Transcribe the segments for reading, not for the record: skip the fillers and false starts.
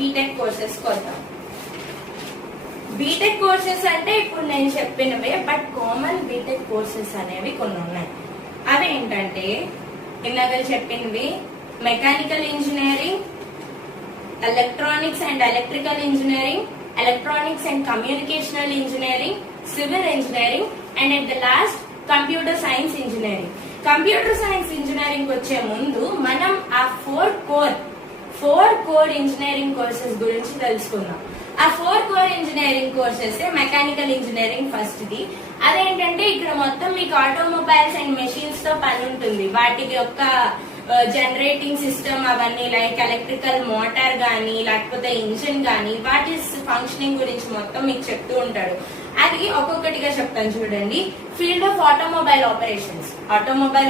BTech courses కొద్దాం. BTech courses అంటే ఇప్పుడు నేను చెప్పినవే, బట్ కామన్ బీటెక్ కోర్సెస్ అనేవి కొన్ని ఉన్నాయి. అవి ఏంటంటే ఇందాక చెప్పినవి mechanical engineering, electronics and electrical engineering, electronics and communicational engineering, civil engineering and at the last computer science engineering. Computer science engineering వచ్చే ముందు మనం ఆ ఫోర్ కోర్ ఇంజనీరింగ్ కోర్సెస్ గురించి తెలుసుకుందాం. ఆ 4 core engineering courses mechanical engineering first the. అదేంటంటే ఇక్కడ మొత్తం మీకు ఆటోమొబైల్స్ అండ్ మెషిన్స్ తో పని ఉంటుంది. వాటికి యొక్క జనరేటింగ్ సిస్టమ్ అవన్నీ లైక్ ఎలక్ట్రికల్ మోటార్ గానీ లేకపోతే ఇంజిన్ గానీ వాటి ఫంక్షనింగ్ గురించి మొత్తం మీకు చెప్తూ ఉంటాడు. అది ఒక్కొక్కటిగా చెప్తాను చూడండి. Field of automobile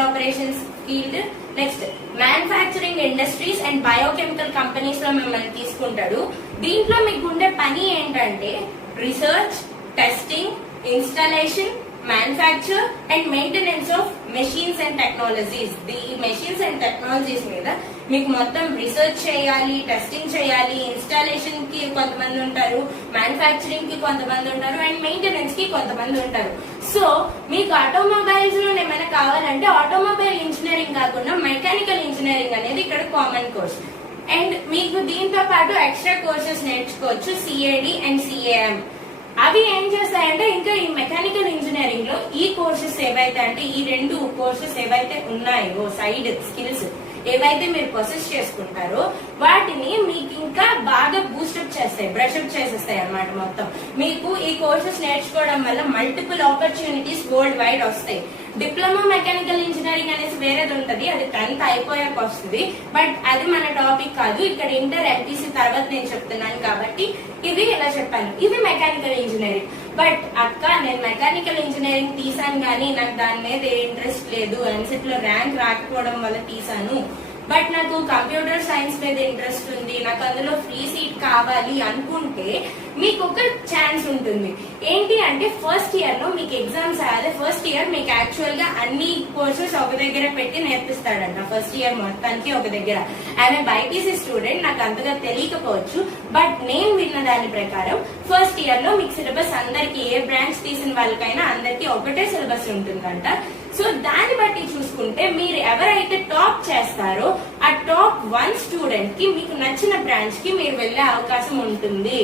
operations field. Next manufacturing industries and biochemical companies లో మిమ్మల్ని తీసుకుంటాడు. దీంట్లో మీకు ఉండే పని ఏంటంటే research, testing, installation, manufacture and maintenance of machines and technologies. ఈ మెషిన్స్ అండ్ టెక్నాలజీస్ మీద మీకు మొత్తం రీసెర్చ్ చేయాలి, టెస్టింగ్ చేయాలి, ఇన్స్టాలేషన్ కి కొంతమంది ఉంటారు, మ్యానుఫ్యాక్చరింగ్ కి కొంతమంది ఉంటారు అండ్ మెయింటెనెన్స్ కి కొంతమంది ఉంటారు. సో మీకు ఆటోమొబైల్స్ లో ఏమైనా కావాలంటే ఆటోమొబైల్ ఇంజనీరింగ్ కాకుండా మెకానికల్ ఇంజనీరింగ్ అనేది ఇక్కడ కామన్ కోర్స్. అండ్ మీకు దీంతో పాటు ఎక్స్ట్రా కోర్సెస్ నేర్చుకోవచ్చు, సిఏడి అండ్ సిఏఎం. అవి ఏం చేస్తాయంటే ఇంకా ఈ మెకానికల్ ఇంజనీరింగ్ లో ఈ కోర్సెస్ ఏవైతే అంటే ఈ 2 కోర్సెస్ ఏవైతే ఉన్నాయో సైడ్ స్కిల్స్ ఏవైతే మీరు ప్రొసెస్ చేసుకుంటారో వాటిని మీకు ఇంకా బాగా బూస్టప్ చేస్తాయి, బ్రషప్ చేసేస్తాయి అన్నమాట. మొత్తం మీకు ఈ కోర్సెస్ నేర్చుకోవడం వల్ల మల్టిపుల్ ఆపర్చునిటీస్ వరల్డ్ వైడ్ వస్తాయి. డిప్లొమా మెకానికల్ ఇంజనీరింగ్ అనేసి వేరేది ఉంటది, అది 10th అయిపోయాక వస్తుంది. బట్ అది మన టాపిక్ కాదు, ఇక్కడ ఇంటర్ ఎంపీసీ తర్వాత నేను చెప్తున్నాను కాబట్టి ఇది ఇలా చెప్పాను. ఇది మెకానికల్ ఇంజనీరింగ్. బట్ అక్క నేను మెకానికల్ ఇంజనీరింగ్ తీసాను కానీ నాకు దాని మీద ఇంట్రెస్ట్ లేదు, ఎన్సెట్ లో ర్యాంక్ రాకపోవడం వల్ల తీసాను, బట్ నాకు కంప్యూటర్ సైన్స్ మీద ఇంట్రెస్ట్ ఉంది, నాకు అందులో ఫ్రీ సీట్ కావాలి అనుకుంటే మీకు ఒక ఛాన్స్ ఉంటుంది. ఏంటి అంటే ఫస్ట్ ఇయర్ లో మీకు ఎగ్జామ్స్ అదే ఫస్ట్ ఇయర్ మీకు యాక్చువల్ గా అన్ని కోర్సెస్ ఒక దగ్గర పెట్టి నేర్పిస్తాడంట. ఫస్ట్ ఇయర్ మొత్తానికి ఒక దగ్గర. ఆమె బైపీసీ స్టూడెంట్, నాకు అంతగా తెలియకపోవచ్చు, బట్ నేను విన్న దాని ప్రకారం ఫస్ట్ ఇయర్ లో మీకు సిలబస్ అందరికి ఏ బ్రాంచ్ తీసిన వాళ్ళకైనా అందరికి ఒకటే సిలబస్ ఉంటుందంట. సో దాన్ని బట్టి చూసుకుంటే మీరు ఎవరైతే టాప్ చేస్తారో ఆ టాప్ 1 స్టూడెంట్ కి మీకు నచ్చిన బ్రాంచ్ కి మీరు వెళ్లే అవకాశం ఉంటుంది.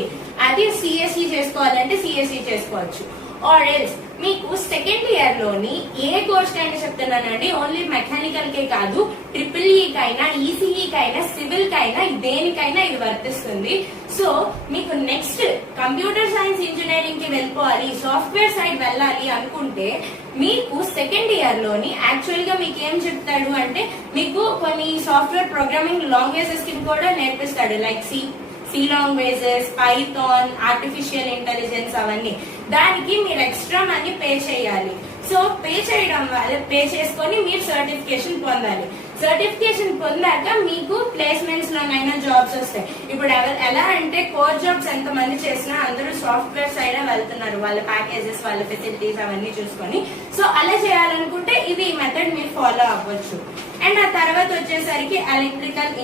అది సిఎస్ఈ చేసుకోవాలంటే సిఎస్ఈ చేసుకోవచ్చు. ఆర్ ఎల్స్ మీకు సెకండ్ ఇయర్ లోని ఏ కోర్స్ కైనా చెప్తున్నానండి, ఓన్లీ మెకానికల్ కే కాదు, ట్రిపుల్ కైనా, ఈసీఈ కైనా, సివిల్ కైనా, దేనికైనా ఇది వర్తిస్తుంది. సో మీకు నెక్స్ట్ కంప్యూటర్ సైన్స్ ఇంజనీరింగ్ కి వెళ్ళిపోవాలి, సాఫ్ట్వేర్ సైడ్ వెళ్ళాలి అనుకుంటే మీకు సెకండ్ ఇయర్ లోని యాక్చువల్ గా మీకు ఏం చెప్తాడు అంటే మీకు కొన్ని సాఫ్ట్వేర్ ప్రోగ్రామింగ్ లాంగ్వేజెస్ కి కూడా నేర్పిస్తాడు. Like C languages, Python, artificial intelligence అవన్నీ. దానికి మీరు ఎక్స్ట్రా మనీ పే చేయాలి. సో పే చేయడం వల్ల పే చేసుకొని మీరు సర్టిఫికేషన్ పొందాలి. సర్టిఫికేషన్ పొందాక మీకు ప్లేస్మెంట్స్ లోనైనా జాబ్స్ వస్తాయి. ఇప్పుడు ఎలా అంటే కోర్ జాబ్స్ ఎంత మంది చేసినా అందరూ సాఫ్ట్వేర్ సైడ్ వెళ్తున్నారు, వాళ్ళ ప్యాకేజెస్, వాళ్ళ ఫెసిలిటీస్ అవన్నీ చూసుకొని. సో అలా చేయాలనుకుంటే ఇది మెథడ్ మీరు ఫాలో అవ్వచ్చు. అండ్ ఆ తర్వాత వచ్చేసరికి ఎలక్ట్రికల్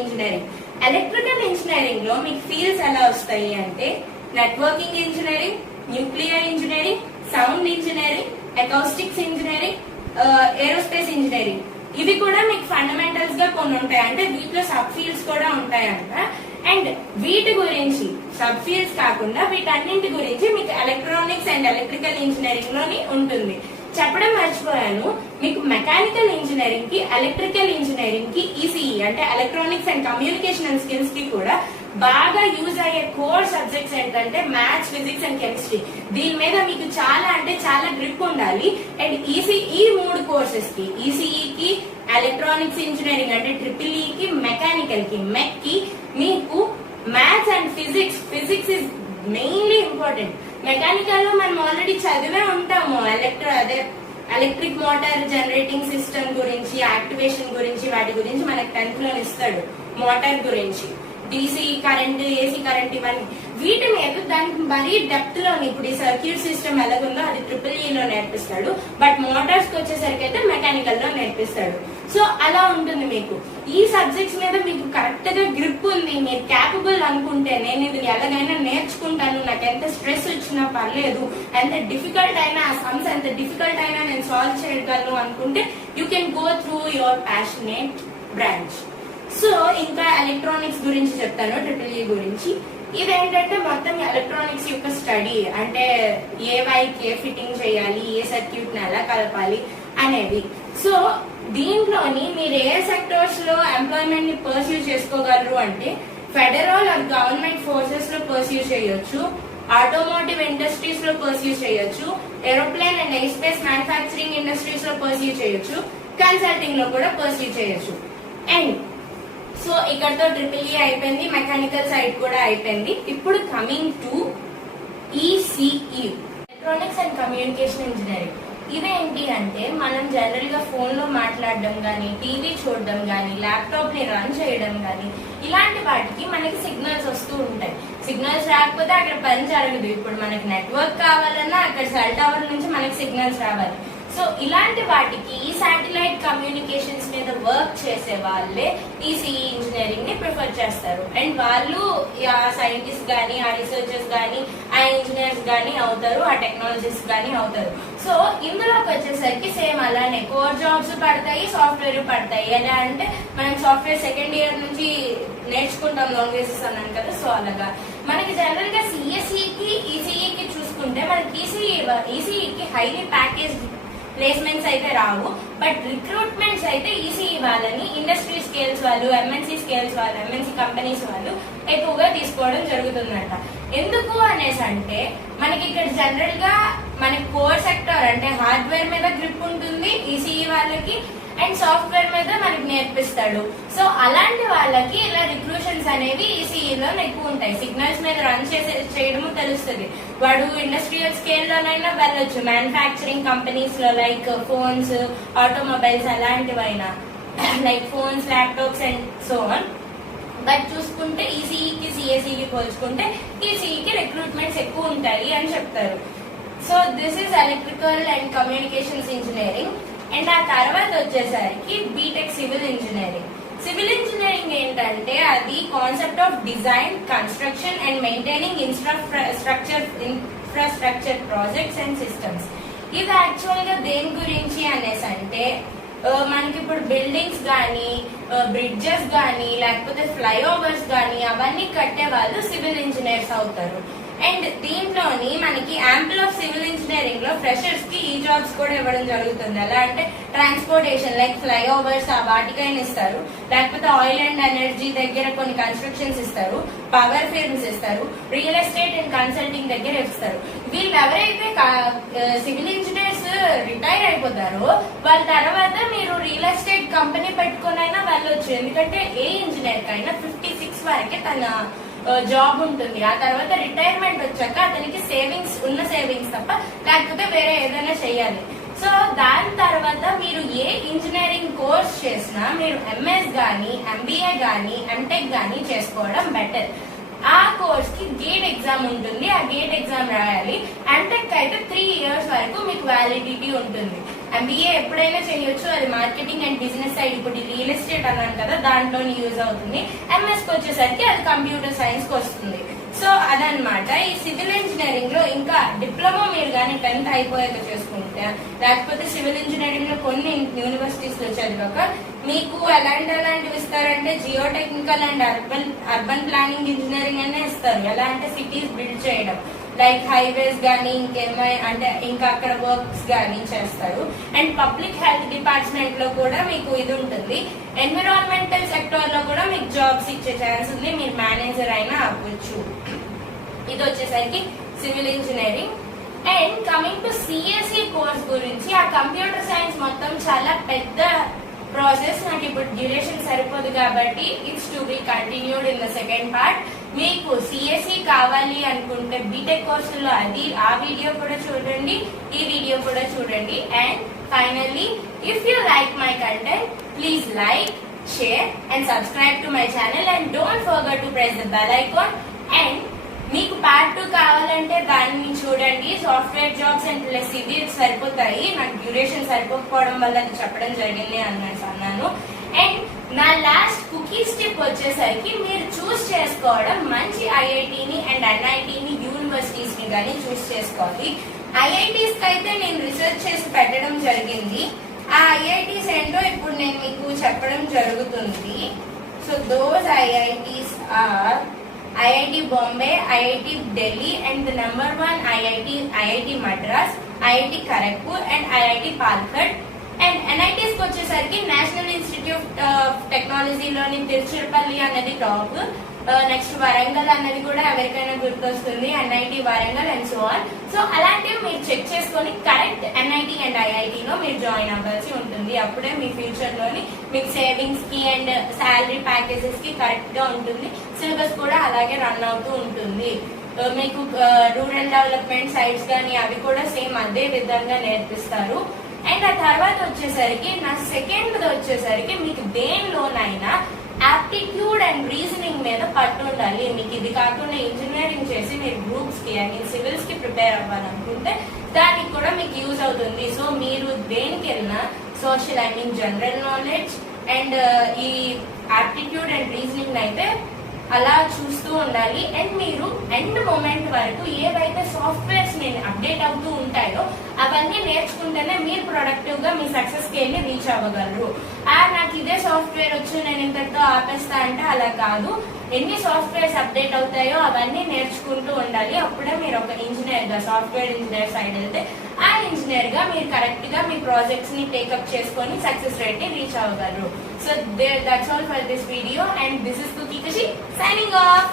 ఇంజనీరింగ్ లో మీకు ఫీల్డ్స్ ఎలా వస్తాయి అంటే networking engineering, nuclear engineering, sound engineering, acoustics engineering, aerospace engineering. ఇవి కూడా మీకు ఫండమెంటల్స్ గా కొన్ని ఉంటాయి, అంటే వీటిలో సబ్ ఫీల్డ్స్ కూడా ఉంటాయంట. అండ్ వీటి గురించి సబ్ ఫీల్డ్స్ కాకుండా వీటన్నింటి గురించి మీకు ఎలక్ట్రానిక్స్ అండ్ ఎలక్ట్రికల్ ఇంజనీరింగ్ లోని ఉంటుంది. చెప్పడం మర్చిపోయాను, మీకు మెకానికల్ ఇంజనీరింగ్ కి, ఎలక్ట్రికల్ ఇంజనీరింగ్ కి, ఈసీఈ అంటే ఎలక్ట్రానిక్స్ అండ్ కమ్యూనికేషన్ స్కిల్స్ కి కూడా బాగా యూజ్ అయ్యే కోర్ సబ్జెక్ట్స్ ఏంటంటే మ్యాథ్స్, ఫిజిక్స్ అండ్ కెమిస్ట్రీ. దీని మీద మీకు చాలా అంటే చాలా గ్రిప్ ఉండాలి. అండ్ ఈసీఈ 3 కోర్సెస్ కి, ఈసీఈకి, ఎలక్ట్రానిక్స్ ఇంజనీరింగ్ అంటే ట్రిపుల్ కి, మెకానికల్ కి, మెక్ కి మీకు maths and physics is mainly important. Mechanical లో మనం ఆల్రెడీ చదివే ఉంటాము, ఎలక్ట్రిక్ మోటార్ జనరేటింగ్ సిస్టమ్ గురించి, యాక్టివేషన్ గురించి, వాటి గురించి మనకు 10th లో ఇస్తాడు. మోటార్ గురించి, డీసీ కరెంట్, ఏసీ కరెంట్, ఇవన్నీ వీటి మీద దానికి మరీ డెప్త్ లో ఇప్పుడు ఈ సర్క్యూట్ సిస్టమ్ ఎలాగుందో అది ట్రిపుల్ లో నేర్పిస్తాడు. బట్ మోటార్స్ కి వచ్చేసరికి అయితే మెకానికల్ లో నేర్పిస్తాడు. సో అలా ఉంటుంది మీకు. ఈ సబ్జెక్ట్స్ మీద మీకు కరెక్ట్ గా గ్రిప్ ఉంది, మీరు క్యాపబుల్ అనుకుంటే నేను ఇది ఎలాగైనా నేర్చుకుంటాను, నాకు ఎంత స్ట్రెస్ వచ్చినా పర్లేదు, ఎంత డిఫికల్ట్ అయినా ఆ సమ్స్ ఎంత డిఫికల్ట్ అయినా నేను సాల్వ్ చేయగలను అనుకుంటే you can go through your passionate branch. So ఇంకా ఎలక్ట్రానిక్స్ గురించి చెప్తాను, EEE గురించి. ఇదేంటంటే మొత్తం ఎలక్ట్రానిక్స్ యొక్క స్టడీ, అంటే ఏ వైకి ఏ ఫిట్టింగ్ చేయాలి, ఏ సర్క్యూట్ ని ఎలా కలపాలి అనేవి. సో దీంట్లోని మీరు ఏ సెక్టర్స్ లో ఎంప్లాయ్మెంట్ ని పర్స్యూ చేసుకోగలరు అంటే ఫెడరల్ ఆర్ గవర్నమెంట్ ఫోర్సెస్ లో పర్స్యూ చేయొచ్చు, ఆటోమోటివ్ ఇండస్ట్రీస్ లో పర్స్యూ చేయొచ్చు, aeroplane and air space manufacturing industries లో పర్స్యూ చేయొచ్చు, కన్సల్టింగ్ లో కూడా పర్స్యూ చేయొచ్చు. అండ్ సో ఇక్కడతో EEE అయిపోయింది, మెకానికల్ సైడ్ కూడా అయిపోయింది. ఇప్పుడు coming to ECE, electronics and communication engineering. ఇవేంటి అంటే మనం జనరల్ గా ఫోన్ లో మాట్లాడడం గానీ, టీవీ చూడడం గానీ, ల్యాప్టాప్ ని రన్ చేయడం గానీ, ఇలాంటి వాటికి మనకి సిగ్నల్స్ వస్తూ ఉంటాయి. సిగ్నల్స్ రాకపోతే అక్కడ పని జరగదు. ఇప్పుడు మనకి నెట్వర్క్ కావాలన్నా అక్కడ సెల్ టవర్ నుంచి మనకి సిగ్నల్స్ రావాలి. సో ఇలాంటి వాటికి ఈ శాటిలైట్ కమ్యూనికేషన్స్ మీద వర్క్ చేసే వాళ్ళే ECE ఇంజనీరింగ్ ని ప్రిఫర్ చేస్తారు. అండ్ వాళ్ళు ఆ సైంటిస్ట్ గానీ, ఆ రీసెర్చర్స్ గానీ, ఆ ఇంజనీర్స్ గానీ అవుతారు, ఆ టెక్నాలజిస్ట్ గానీ అవుతారు. సో ఇందులోకి వచ్చేసరికి సేమ్ అలానే కోర్ జాబ్స్ పడతాయి, సాఫ్ట్వేర్ పడతాయి. ఎలా అంటే మనం సాఫ్ట్వేర్ సెకండ్ ఇయర్ నుంచి నేర్చుకుంటాం లాంగ్వేజెస్ అన్నాను కదా. సో అలాగా మనకి జనరల్ గా CSE కి ECE కి చూసుకుంటే మనకి ECE కి హైలీ ప్యాకేజ్ ప్లేస్మెంట్స్ అయితే రావు, బట్ రిక్రూట్మెంట్స్ అయితే ECE వాళ్ళని ఇండస్ట్రీ స్కేల్స్ వాళ్ళు, MNC స్కేల్స్ వాళ్ళు, MNC కంపెనీస్ వాళ్ళు ఎక్కువగా తీసుకోవడం జరుగుతుందంట. ఎందుకు అనేసి అంటే మనకి ఇక్కడ జనరల్ గా మనకి కోర్ సెక్టర్ అంటే హార్డ్వేర్ మీద గ్రిప్ ఉంటుంది ECE వాళ్ళకి, అండ్ సాఫ్ట్వేర్ మీద మనకి నేర్పిస్తాడు. సో అలాంటి వాళ్ళకి ఇలా రిక్రూషన్స్ అనేవి ECE లో ఎక్కువ ఉంటాయి. సిగ్నల్స్ మీద రన్ చేయడము తెలుస్తుంది. వాడు ఇండస్ట్రియల్ స్కేల్ లోనైనా వెళ్ళొచ్చు, మ్యానుఫ్యాక్చరింగ్ కంపెనీస్ లో లైక్ ఫోన్స్, ఆటోమొబైల్స్ అలాంటివైనా, like phones, laptops and so on. But చూసుకుంటే ECE కి CSE కి పోల్చుకుంటే ECE కి రిక్రూట్మెంట్స్ ఎక్కువ ఉంటాయి అని చెప్తారు. So this is electrical and communications engineering. And ఆ తర్వాత వచ్చేసరికి BTech civil engineering. Civil engineering ఏంటంటే అది concept of design, construction and maintaining infrastructure projects and systems. ఇది యాక్చువల్ గా దేని గురించి అనేసి అంటే మనకి ఇప్పుడు బిల్డింగ్స్ గానీ, బ్రిడ్జెస్ గానీ, లేకపోతే ఫ్లైఓవర్స్ గానీ అవన్నీ కట్టే వాళ్ళు సివిల్ ఇంజనీర్స్ అవుతారు. అండ్ దీంట్లోని మనకి యాంపుల్ ఆఫ్ సివిల్ ఇంజనీరింగ్ లో ఫ్రెషర్స్ కి ఈ జాబ్స్ కూడా ఇవ్వడం జరుగుతుంది. ఎలా అంటే ట్రాన్స్పోర్టేషన్ లైక్ ఫ్లైఓవర్స్ ఆ వాటికైనా ఇస్తారు, లేకపోతే ఆయిల్ అండ్ ఎనర్జీ దగ్గర కొన్ని కన్స్ట్రక్షన్స్ ఇస్తారు, పవర్ ఫిర్మ్స్ ఇస్తారు, రియల్ ఎస్టేట్ అండ్ కన్సల్టింగ్ దగ్గర ఇస్తారు. వీళ్ళు ఎవరైతే సివిల్ ఇంజనీర్స్ రిటైర్ అయిపోతారో వాళ్ళ తర్వాత మీరు రియల్ ఎస్టేట్ కంపెనీ పెట్టుకునైనా వెళ్ళొచ్చు. ఎందుకంటే ఏ ఇంజనీర్ కైనా 56 వరకే తన జాబ్ ఉంటుంది. ఆ తర్వాత రిటైర్మెంట్ వచ్చాక అతనికి సేవింగ్స్ తప్ప లేకపోతే వేరే ఏదైనా చెయ్యాలి. సో దాని తర్వాత మీరు ఏ ఇంజనీరింగ్ కోర్స్ చేసినా మీరు MS గానీ, MBA గానీ, MTech గానీ చేసుకోవడం బెటర్. ఆ కోర్స్ కి గేట్ ఎగ్జామ్ ఉంటుంది, ఆ గేట్ ఎగ్జామ్ రాయాలి. MTech అయితే 3 years వరకు మీకు వ్యాలిడిటీ ఉంటుంది. MBA ఎప్పుడైనా చేయొచ్చు, అది మార్కెటింగ్ అండ్ బిజినెస్ సైడ్, ఇప్పుడు రియల్ ఎస్టేట్ అన్నాను కదా దాంట్లోనే యూజ్ అవుతుంది. MS కి వచ్చేసరికి అది కంప్యూటర్ సైన్స్ కి వస్తుంది. సో అదనమాట ఈ సివిల్ ఇంజనీరింగ్ లో. ఇంకా డిప్లొమా మీరు కానీ 10th అయిపోయాక చేసుకుంటే, లేకపోతే సివిల్ ఇంజనీరింగ్ లో కొన్ని యూనివర్సిటీస్ లో చదివాక మీకు ఎలాంటివి ఇస్తారంటే geo technical and urban planning engineering అనే ఇస్తారు. ఎలా అంటే సిటీస్ బిల్డ్ చేయడం, లైక్ హైవేస్ గానీ, ఇంకేమై అంటే ఇంకా అక్కడ వర్క్స్ గానీ చేస్తారు. అండ్ పబ్లిక్ హెల్త్ డిపార్ట్మెంట్ లో కూడా మీకు ఇది ఉంటుంది. ఎన్విరాన్మెంటల్ సెక్టర్ లో కూడా మీకు జాబ్స్ ఇచ్చే ఛాన్స్ ఉంది, మీరు మేనేజర్ అయినా అవ్వచ్చు. ఇది వచ్చేసరికి civil engineering. And coming to CSE course గురించి, ఆ కంప్యూటర్ సైన్స్ మొత్తం చాలా పెద్ద ప్రాసెస్. నాకు ఇప్పుడు డ్యూరేషన్ సరిపోదు కాబట్టి it's to be continued in the second part. మీకు CSE కావాలి అనుకుంటే బీటెక్ కోర్సులో ఆ వీడియో కూడా చూడండి, ఈ వీడియో కూడా చూడండి. And finally, if you like my content, please like, share and subscribe to my channel and don't forget to press the bell icon. And మీకు పార్ట్ 2 కావాలంటే దాన్ని చూడండి. సాఫ్ట్వేర్ జాబ్స్ అండ్ ప్లస్ ఇది సరిపోతాయి. నాకు డ్యూరేషన్ సరిపోకపోవడం వల్ల అది చెప్పడం జరిగింది అన్నాను. అండ్ నా లాస్ట్ కుకీస్ టిప్ వచ్చేసరికి మీరు చూస్ చేసుకోవడం మంచి ఐఐటిని అండ్ ఎన్ఐటిని యూనివర్సిటీస్ ని కానీ చూస్ చేసుకోవాలి. ఐఐటీస్ కి అయితే నేను రీసెర్చ్ చేసి పెట్టడం జరిగింది. ఆ ఐఐటీస్ ఏంటో ఇప్పుడు నేను మీకు చెప్పడం జరుగుతుంది. So those IITs are IIT Bombay, IIT Delhi and the number 1 IIT Madras, IIT Kharagpur and IIT Palghar. And NITs కి వచ్చేసరికి నేషనల్ ఇన్స్టిట్యూట్ ఆఫ్ టెక్నాలజీలోని తిరుచిరపల్లి అనేది టాప్. నెక్స్ట్ వరంగల్ అన్నది కూడా ఎవరికైనా గుర్తొస్తుంది, NIT Warangal and so on. So అలాంటివి మీరు చెక్ చేసుకొని కరెక్ట్ ఎన్ఐటి అండ్ ఐఐటిలో మీరు జాయిన్ అవ్వాల్సి ఉంటుంది. అప్పుడే మీ ఫ్యూచర్ లోని మీకు సేవింగ్స్ కి అండ్ శాలరీ ప్యాకేజెస్ కి కరెక్ట్ గా ఉంటుంది. సిలబస్ కూడా అలాగే రన్ అవుతూ ఉంటుంది. మీకు రూరల్ డెవలప్మెంట్ సైట్స్ కానీ అవి కూడా సేమ్ అదే విధంగా నేర్పిస్తారు. అండ్ ఆ తర్వాత వచ్చేసరికి నా సెకండ్ వచ్చేసరికి మీకు దేనిలోనైనా ఆప్టిట్యూడ్ అండ్ రీజనింగ్ మీద పట్టు ఉండాలి. మీకు ఇది కాకుండా ఇంజనీరింగ్ చేసి మీరు గ్రూప్స్ కి ఐ మీన్ సివిల్స్ కి ప్రిపేర్ అవ్వాలనుకుంటే దానికి కూడా మీకు యూజ్ అవుతుంది. సో మీరు దేనికి వెళ్ళినా social I mean general knowledge and ఈ ఆప్టిట్యూడ్ అండ్ రీజనింగ్ అయితే అలా చూస్తూ ఉండాలి. అండ్ మీరు ఎండ్ మూమెంట్ వరకు ఏవైతే సాఫ్ట్వేర్స్ అప్డేట్ అవుతూ ఉంటాయో అవన్నీ నేర్చుకుంటేనే మీరు ప్రొడక్టివ్ గా మీ సక్సెస్ కి వెళ్ళి రీచ్ అవ్వగలరు. నాకు ఇదే సాఫ్ట్వేర్ వచ్చు నేను ఇంతటితో ఆపేస్తా అంటే అలా కాదు. ఎన్ని సాఫ్ట్వేర్స్ అప్డేట్ అవుతాయో అవన్నీ నేర్చుకుంటూ ఉండాలి. అప్పుడే మీరు ఒక ఇంజనీర్ గా సాఫ్ట్వేర్ ఇంజనీర్ సైడ్ వెళ్తే ఆ ఇంజనీర్ గా మీరు కరెక్ట్ గా మీ ప్రాజెక్ట్స్ ని టేకప్ చేసుకొని సక్సెస్ రేట్ ని రీచ్ అవ్వగలరు. So that's all for this video and this is Kuki Kashi signing off.